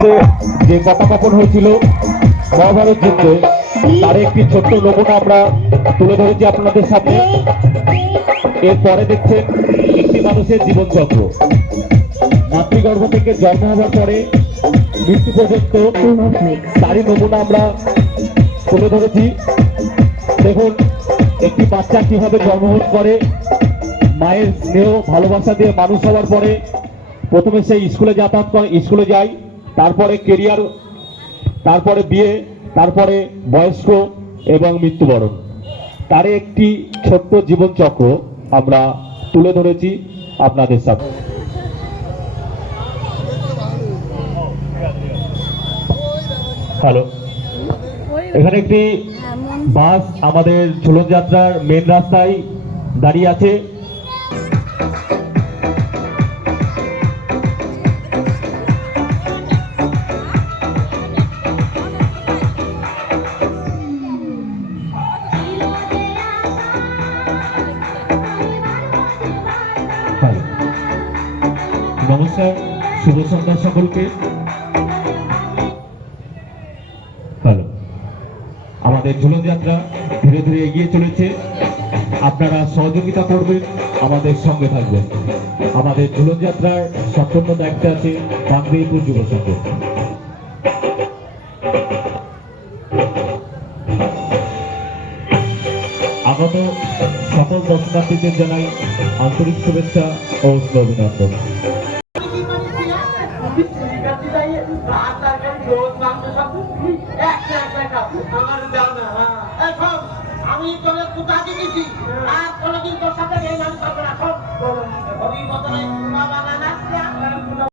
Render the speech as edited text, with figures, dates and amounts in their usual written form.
যে পতাকাপন হয়েছিল মহাভারত যুদ্ধে, তার একটি ছোট্ট নমুনা আমরা তুলে ধরেছি আপনাদের সামনে। এরপরে দেখছেন একটি মানুষের জীবনচক্র, মাতৃগর্ভ থেকে জন্ম হওয়ার পরে মৃত্যু পর্যন্ত তারই নমুনা আমরা তুলে ধরেছি। দেখুন একটি বাচ্চা কিভাবে জন্মগ্রহণ করে, মায়ের স্নেহ ভালোবাসা দিয়ে মানুষ হওয়ার পরে প্রথমে সেই স্কুলে যাতায়াত করে, স্কুলে যায়, তারপরে কেরিয়ার, তারপরে বিয়ে, তারপরে বয়স্ক এবং মৃত্যুবরণ। তার একটি ছোট্ট জীবনচক্র আমরা তুলে ধরেছি আপনাদের সামনে। হ্যালো, এখানে একটি বাস আমাদের ঝুলন যাত্রার মেন রাস্তায় দাঁড়িয়ে আছে। নমস্কার, শুভ সন্ধ্যা সকলকে। হ্যালো, আমাদের ঝুলন যাত্রা ধীরে ধীরে এগিয়ে চলেছে। আপনারা সহযোগিতা করবেন, আমাদের সঙ্গে থাকবেন। আমাদের ঝুলন যাত্রার সম্পূর্ণ দায়িত্বে আছে বাগদেইপুর যুব সংঘ। আগত সকল দর্শনার্থীদের জানাই আন্তরিক শুভেচ্ছা ও অভিনন্দন। আমি তোদের কোথা দিয়েছি আর কোনোদিন তোর সাথে এই নাম করবো না। বাবা না